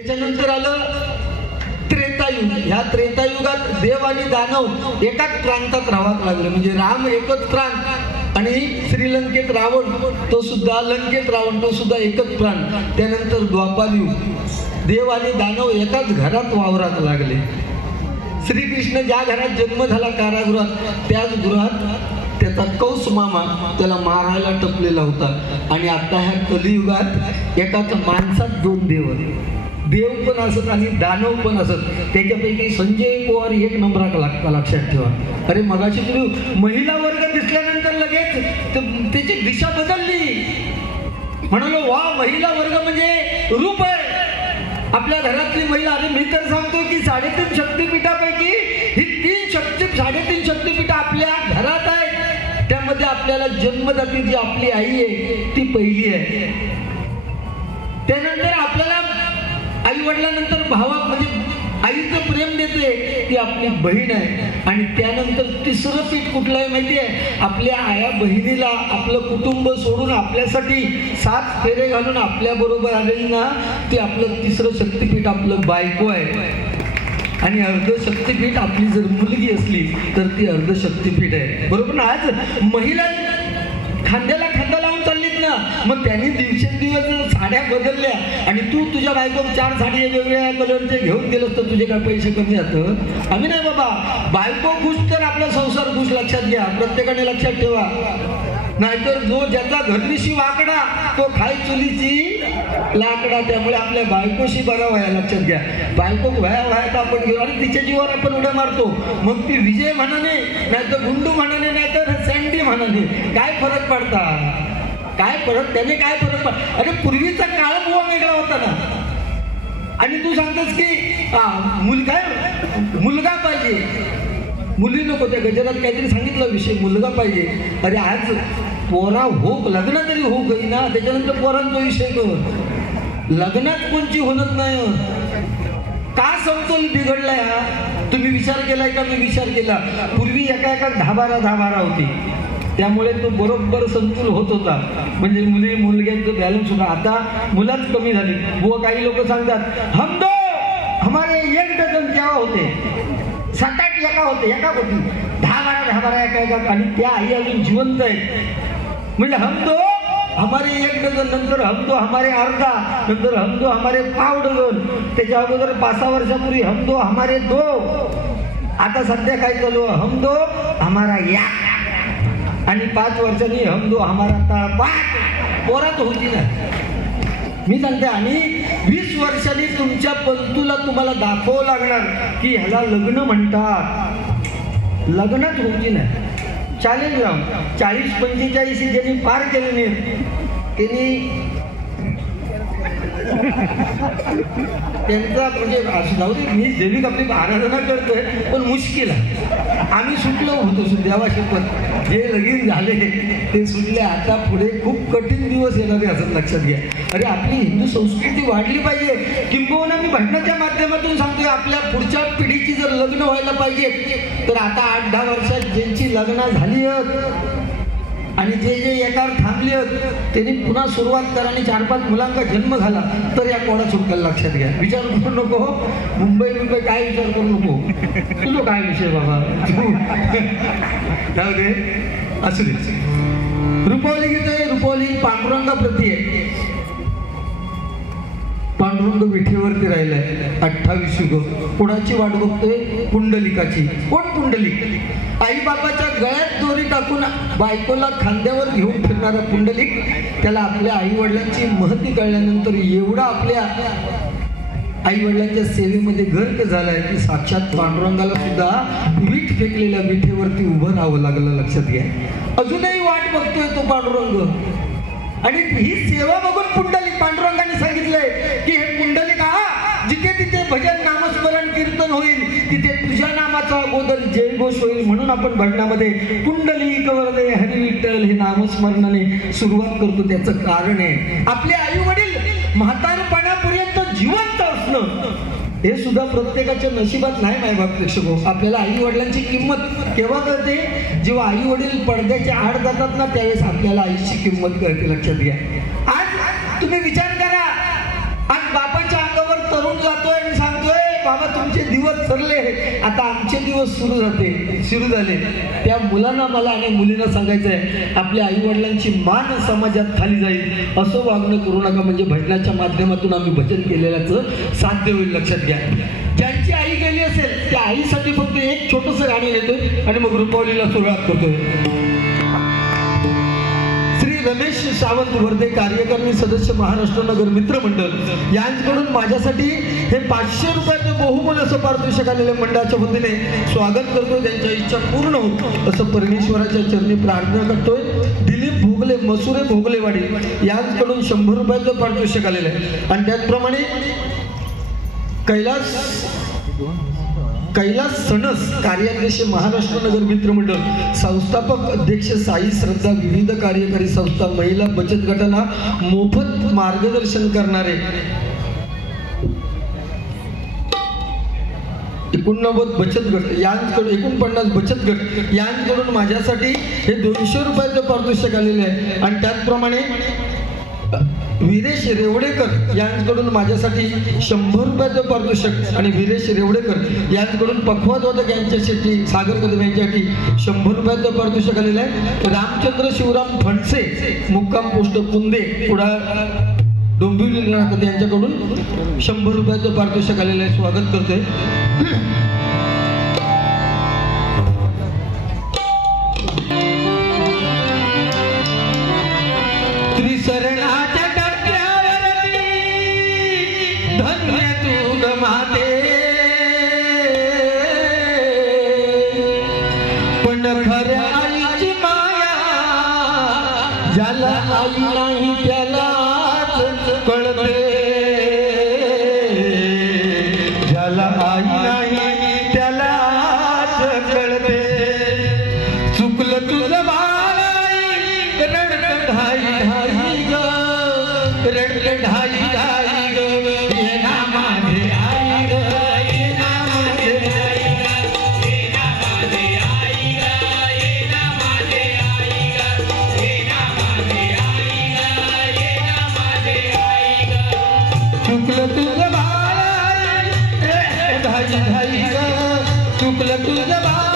त्याच्यानंतर आलं त्रेतायुग. ह्या त्रेतायुगात देव आणि दानव एकाच प्रांतात राहावं लागले. म्हणजे राम एकच प्रांत आणि श्रीलंकेत रावण तो सुद्धा, लंकेत रावण तो सुद्धा एकच प्रांत. त्यानंतर द्वापारयुग, देव आणि दानव एकाच घरात वावरात लागले. श्रीकृष्ण ज्या घरात जन्म झाला कारागृहात, त्याच गृहात त्याचा कौस मामा त्याला मारायला टपलेला होता. आणि आता ह्या कलियुगात एकाच माणसात दोन देव, देव पण असत आणि दानव पण असत. त्याच्यापैकी संजय पवार एक नंबरात लागता, लक्षात ठेवा. अरे मगाशी तुम्ही महिला वर्ग दिसल्यानंतर लगेच त्याची दिशा बदलली. म्हणालो वा, महिला वर्ग म्हणजे रूप आहे आपल्या घरातली महिला. अरे मी तर सांगतो की 3.5 शक्तिपीठापैकी ही 3.5 शक्तिपीठ आपल्या घरात आहेत. त्यामध्ये आपल्याला जन्मदाती जी आपली आई आहे ती पहिली आहे. त्यानंतर आपल्याला आई वडिलांनंतर भावा म्हणजे आईचं प्रेम देते ती आपली बहीण आहे. आणि त्यानंतर तिसरं पीठ कुठलं आहे माहिती आहे? आपल्या आया बहिणीला आपलं कुटुंब सोडून आपल्यासाठी 7 फेरे घालून आपल्या बरोबर आलेली ना, ती आपलं तिसरं शक्तिपीठ आपलं बायको आहे. आणि अर्ध शक्तिपीठ आपली जर मुलगी असली तर ती अर्ध शक्तिपीठ आहे, बरोबर ना. आज महिला खांद्याला खांदा लावून चाललीत ना, मग त्यांनी दिवसेंदिवस साड्या बदलल्या आणि तू तुझ्या बायको 4 साडी वेगवेगळ्या कलरचे घेऊन गेलोस तर तुझे काय पैसे कमी जातं? आम्ही नाही बाबा. बायको खुश तर आपला संसार खुश, लक्षात घ्या, प्रत्येकाने लक्षात ठेवा. नाहीतर जो ज्याचा घरनीशी वाकडा तो खाय चुलीची लाकडा. त्यामुळे आपल्या बायकोशी बरा व्हाया, लक्षात घ्या. बायको व्हायचं आपण घेऊ आणि तिच्या जीवावर आपण उड्या मारतो. मग ती विजय म्हणाने, नाहीतर गुंडू म्हणाने, नाहीतर सँडी म्हणाने. काय फरक पडता? काय फरक? त्याने काय फरक पडता? अरे पूर्वीचा काळ बुवा वेगळा होता ना. आणि तू सांगतोस की मुलगा पाहिजे, मुली नको. त्या गजरात काहीतरी सांगितलं विषय, मुलगा पाहिजे. अरे आज पोरा हो, लग्न तरी हो गई ना, त्याच्यानंतर पोरांचा विषय कर. लग्नात कोणची होणच नाही. का समतोल बिघडलाय हा? तुम्ही विचार केलाय का? मी विचार केला. पूर्वी एका 10-12 होती, त्यामुळे तो बरोबर समतोल होत होता. म्हणजे मुलग्यांचं बॅलन्स होता. आता मुलाच कमी झाली. व काही लोक सांगतात हम दो हमारे 1 डझन केव्हा होते, 7-8 एका होते, एका होती 10-12 एका. आणि त्या आई अजून जिवंत आहेत. म्हणजे हम दो हमारे 1 डझन, नंतर हम दो हमारे अर्धा, नंतर हम दो हमारे पाव डझन. त्याच्या अगोदर 5-6 वर्षापूर्वी हम दो हमारे 2. आता सध्या काय चालू? हम दो हमारा 1. आणि 5 वर्षांनी हम दो हमारा तळपाट. पोरात होती ना, मी सांगते. आणि 20 वर्षांनी तुमच्या पंतूला तुम्हाला दाखवावं लागणार की ह्याला लग्न म्हणतात. लग्नात होती ना. चॅलेंज लावून 40-45 ज्यांनी पार केले नाही त्यांनी त्यांचा म्हणजे असं जाऊ दे. मी देवी आपली आराधना करतोय पण मुश्किल आहे. आम्ही सुटलो होतो देवाशी, पण जे लगीन झाले ते सुटले. आता पुढे खूप कठीण दिवस येणार आहे असं लक्षात घ्या. अरे आपली हिंदू संस्कृती वाढली पाहिजे. किंबहुना मी भाषणाच्या माध्यमातून सांगतोय, आपल्या पुढच्या पिढीची जर लग्न व्हायला पाहिजे तर आता 8-10 वर्षात ज्यांची लग्न झाली आहेत आणि जे एकावर थांबले आहेत त्यांनी पुन्हा सुरुवात करा. आणि 4-5 मुलांचा जन्म झाला तर या कोणा सुटकायला, लक्षात घ्या. विचार करू नको. मुंबई काय विचार करू नको. तुझं काय विषय बाबा, जाऊ दे, असू दे. रुपवली घेतोय. रुपवली पांडुरंगा प्रती आहे. पांडुरंग विठेवरती राहिलाय 28 युग. कोणाची वाट बघतोय? पुंडलिकाची. कोण पुंडलिक? आई बाबाच्या गळ्यात दोरी टाकून बायकोला खांद्यावर घेऊन फिरणारा पुंडलिक. त्याला आपल्या आई वडिलांची महती कळल्यानंतर एवढा आपल्या आई वडिलांच्या सेवेमध्ये गर्क झालाय की साक्षात पांडुरंगाला सुद्धा वीट फेकलेल्या विठेवरती उभं राहावं लागलं, लक्षात घ्या. अजूनही वाट बघतोय तो पांडुरंग. आणि ही सेवा बघून पांडुरंगाने सांगितलंय की हे पुंडलिका, जिथे तिथे भजन नामस्मरण कीर्तन होईल तिथे तुझ्या नामाचा अगोदर जयघोष होईल. म्हणून आपण भजनामध्ये पुंडलिक वरदे हरी विठ्ठल हे नामस्मरणाने सुरुवात करतो. त्याचं कारण आहे आपले आई वडील म्हातारपणापर्यंत जिवंत असणं. हे सुद्धा प्रत्येकाच्या नशिबात नाही. मायबाप प्रेक्षक, आपल्याला आई वडिलांची किंमत केव्हा कळते? जेव्हा आई वडील पडद्याच्या आड जातात ना, त्यावेळेस आपल्याला आईची किंमत कळते, लक्षात घ्या. आज तुम्ही विचार करा, आज बापाच्या अंगावर तरुण तुमचे दिवस सरले, आता आमचे दिवस सुरू झाले. त्या मुलांना मला आणि मुलींना सांगायचं आहे, आपल्या आई वडिलांची मान समाजात खाली जाईल असं वागणं करू नका. म्हणजे भजनाच्या माध्यमातून आम्ही भजन केलेल्याचं साध्य होईल, लक्षात घ्या. ज्यांची आई गेली असेल त्या आईसाठी फक्त एक छोटंसं गाणं घेतोय आणि मग रुपावलीला सुरुवात करतोय. श्री रमेश सावंत वर्धे, कार्यकारिणी सदस्य, महाराष्ट्र नगर मित्र मंडळ यांच्याकडून माझ्यासाठी हे 500 रुपयाचं बहुमूल असं पारितोषिक आलेल्या मंडळाच्या वतीने स्वागत करतोय. त्यांच्या इच्छा पूर्ण होत असं परमेश्वराच्या चरणी प्रार्थना करतोय. दिलीप भोगले, मसुरे भोगलेवाडी यांच्याकडून 100 रुपयाचं पारितोषिक आलेलं आहे. आणि त्याचप्रमाणे कैलास सणस, कार्याध्यक्ष, महाराष्ट्र नगर मित्र मंडळ, संस्थापक अध्यक्ष साई श्रद्धा विविध कार्यकारी संस्था, महिला बचत गटाला मोफत मार्गदर्शन करणारे 89 बचत गट यांकडून 49 बचत गट यांकडून माझ्यासाठी हे 200 रुपयाचं पारितोषिक आलेले आहे. आणि त्याचप्रमाणे वीरेश रेवडेकर यांच्याकडून माझ्यासाठी 100 रुपयाचं पारितोषिक आणि वीरेश रेवडेकर यांच्याकडून पखवाजवादक यांच्यासाठी, सागर कदम यांच्यासाठी 100 रुपयाचं पारितोषिक आलेलं आहे. रामचंद्र शिवराम फणसे, मुक्काम पोस्ट कुंदे, कुडाळ, डोंबिवली राहतात, यांच्याकडून 100 रुपयाचं पारितोषिक आलेलं आहे. स्वागत करतोय. त्रिशरणाच्या धन्य तू ग माते, पण खऱ्या आईची माया ज्याला आई नाही त्यालाच कळते, ज्याला आई नाही त्यालाच कळते. चुकलं तुझं बाळाई, रडत ढाई ढाई ग, रडत ढाई ढाई ग, चुकलं तुझं बाळ, धाई धाई ग, चुकलं तुझं बाळ.